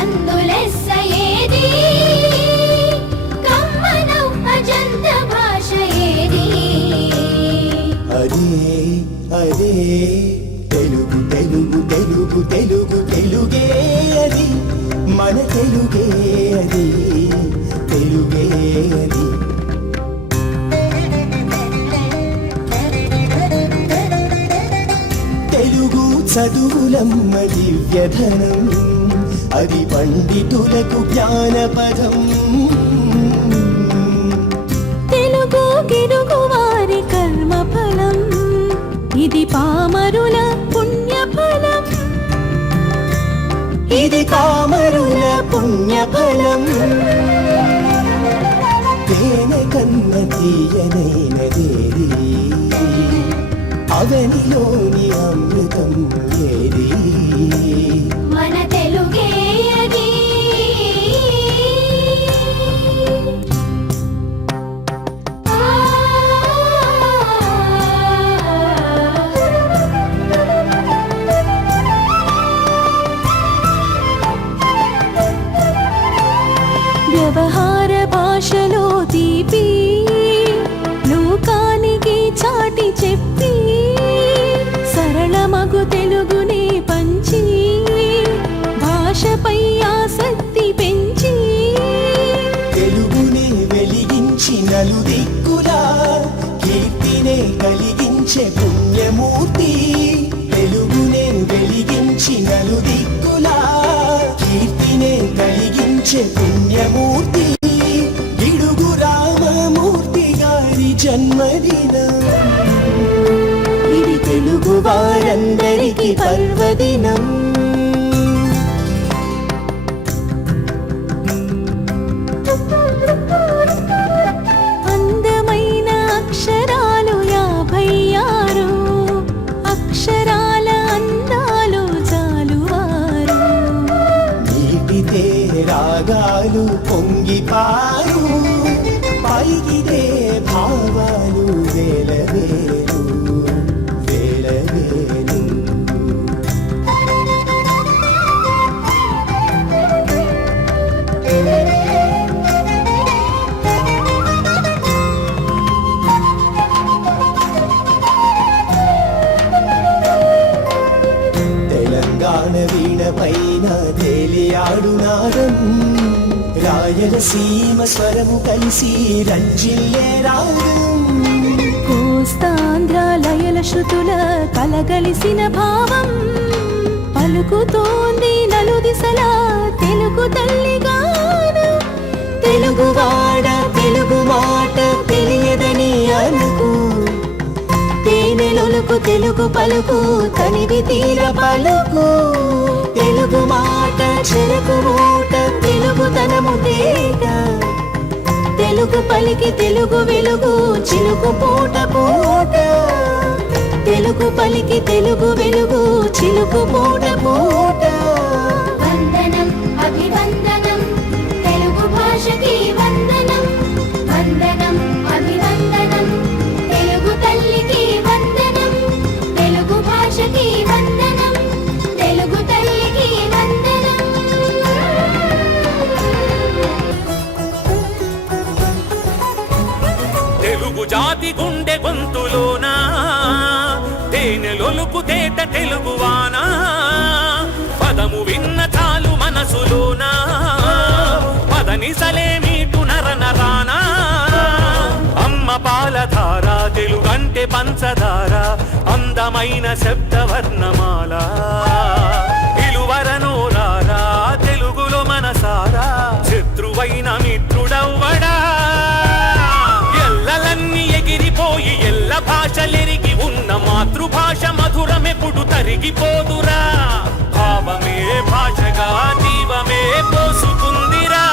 సందులెస్స ఏది కమ్మనౌ అజంత భాష ఏది అదే అదే తెలుగు తెలుగు తెలుగు తెలుగు తెలుగే అది మన తెలుగే అది తెలుగే అది తెలుగు చదువులమ్మ దివ్యధనం అది పండితులకు జ్ఞానపదం తెలుగు గిరుగు వారి కర్మఫలం ఇది పామరుల పుణ్యఫలం ఇది పామరుల పుణ్యఫలం తేనె కన్న తీయనైనదేది అవనిలోని అమృతం ఏది మన తెలుగే అది వ్యవహార భాషలో తీపి లోకానికి చాటి చెప్పి సరళమగు తెలుగుని పంచి భాషపై ఆసక్తి పెంచి తెలుగునే వెలిగించి నలుదిక్కులా కీర్తినే కలిగించే పుణ్యమూర్తి తెలుగునే వెలిగించి నలుదిక్కులా కీర్తినే కలిగించే పుణ్యమూర్తి గిడుగు రామమూర్తి గారి జన్మదినం ఇది తెలుగు వారందరికీ పర్వదినం అందమైన అక్షరాలు 56 అక్షరాల అందాలు జాలువారు నీటితే రాగాలు పొంగిపారు పైకిదే భావాలు వేలవేలు వేలవేలు తెలంగాణ వీణ పైన తేలియాడు నాదం రాయలసీమ స్వరము కలిసి రంజిల్లే రాగం కోస్తాంధ్ర లయల శృతుల కలగలిసిన భావం పలుకుతోంది నలుదిశలా తెలుగు తల్లి గానం తెలుగువాడ తెలుగు మాట తెలియదని అనుకు తేనెలొలుకు తెలుగు పలుకు తనివి తీర పలుకు తెలుగు మాట చెరకు మూట తెలుగుతనము తేట తెలుగు పలికి తెలుగు వెలుగు చిలుకు పూట పూట తెలుగు పలికి తెలుగు వెలుగు చిలుకు పూట పూట వందనం అభివందనం తెలుగు భాషకి వందనం వందనం అభివందనం తెలుగు తల్లికి వందనం తెలుగు భాషకి వందనం తెలుగు తల్లికి వందనం తెలుగు జాతి గుండె గొంతులోనా తేనెలొలుకు తేట తెలుగువానా పదము విన్న చాలు మనసులోనా పదనిసలే మీటు నర నరానా అమ్మ పాలధార తెలుగంటే పంచదార అందమైన శబ్దవర్ణమాల ఇలువరనోరారా తెలుగులో మనసారా శత్రువైన మిత్రుడవ్వడా ఎల్లలన్నీ ఎగిరిపోయి ఎల్ల భాషలెరిగి ఉన్న మాతృభాష మధురమెప్పుడు తరిగిపోదురా భావమే భాషగా జీవమే పోసుకుందిరా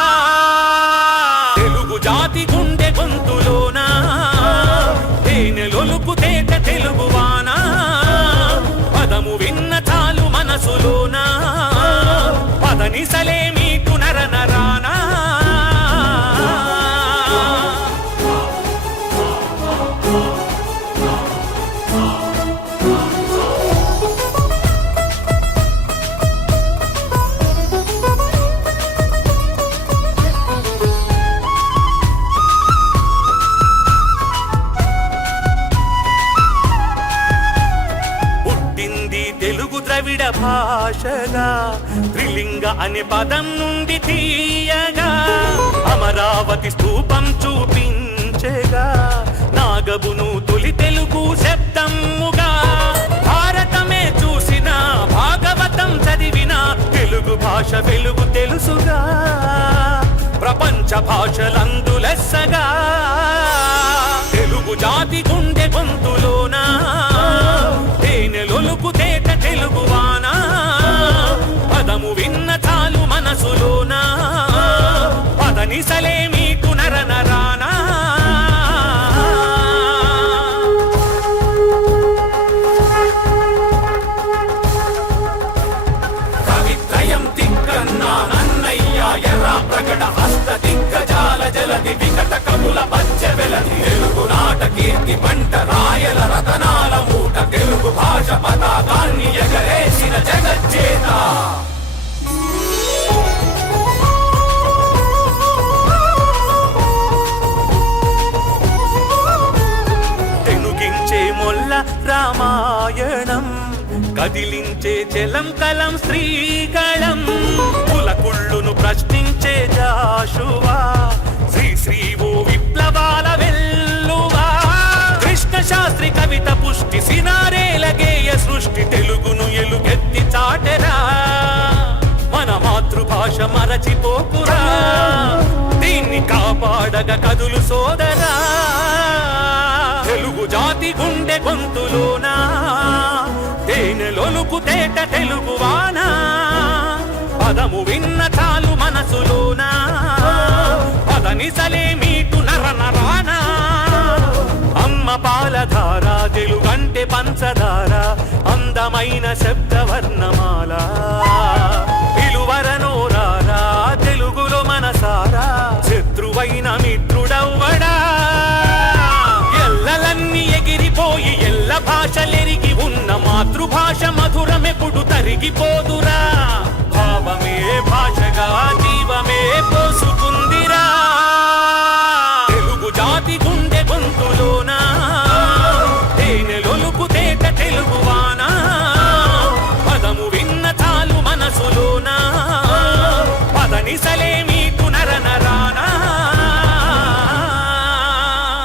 తెలుగు జాతి గుండె గొంతులోనా తేనెలొలుకు తేట తెలుగువానా పదము విన్న చాలు మనసులోనా పదనిసలే మీటు నర నరానా భాషగా త్రిలింగ అనే పదం నుండి తీయగా అమరావతి స్తూపం చూపించేగా నాగబును తొలి తెలుగు శబ్దముగా భారతమే చూసిన భాగవతం చదివిన తెలుగు భాష వెలుగు తెలుసుగా ప్రపంచ భాషలందు లెస్సగా తెలుగు జాతి గుండె గొంతులోనా తేనెలొలుకు తేట తెలుగువానా పదము విన్న చాలు మనసులోనా పదనిసలే మీకు నరనరానా కవిత్రయం తిక్కన్నా నన్నయ్య ఎర్ర ప్రకట హస్త దిగ్గజాల జలది వికట కవుల పచ్చ వెలది తెలుగు నాట కీర్తి పంట రాయల రతనాల మూట తెలుగు భాష పతాకాన్ని ఎగరేసిన జగజ్జేత తెనుగించే మొల్ల రామాయణం కదిలించే జలం కలం శ్రీకళం కులకుళ్ళును ప్రశ్నించే జాషువా శ్రీశ్రీవు విప్లవాల వెల్లువా కృష్ణ శాస్త్రి కవిత పుష్టి సినారేల గేయ సృష్టి తెలుగును ఎలుగెత్తి చాటెరా మన మాతృభాష మరచిపోకురా దీన్ని కాపాడగ కదులు సోదరా తెలుగు జాతి గుండె గొంతులోనా తేనెలొలుకు తేట తెలుగువానా పదము విన్న చాలు మనసులోనా పదనిసలే మీకు నరనరానా అమ్మ పాలధార తెలుగంటే పంచదార అందమైన శబ్దవర్ణమాల పిలువరనోరారా తెలుగులో మనసారా శత్రువైన మిత్రుడవ్వడా ఎల్లలన్నీ ఎగిరిపోయి ఎల్ల భాషలెరిగి ఉన్న మాతృభాష మధురమెప్పుడు తరిగిపోదురా భావమే భాషగా జీవమే పోసుకుందిరా తెలుగు జాతి గుండె గొంతులోనా తేనెలొలుకు తేట తెలుగువానా పదము విన్న చాలు మనసులోనా పదనిసలే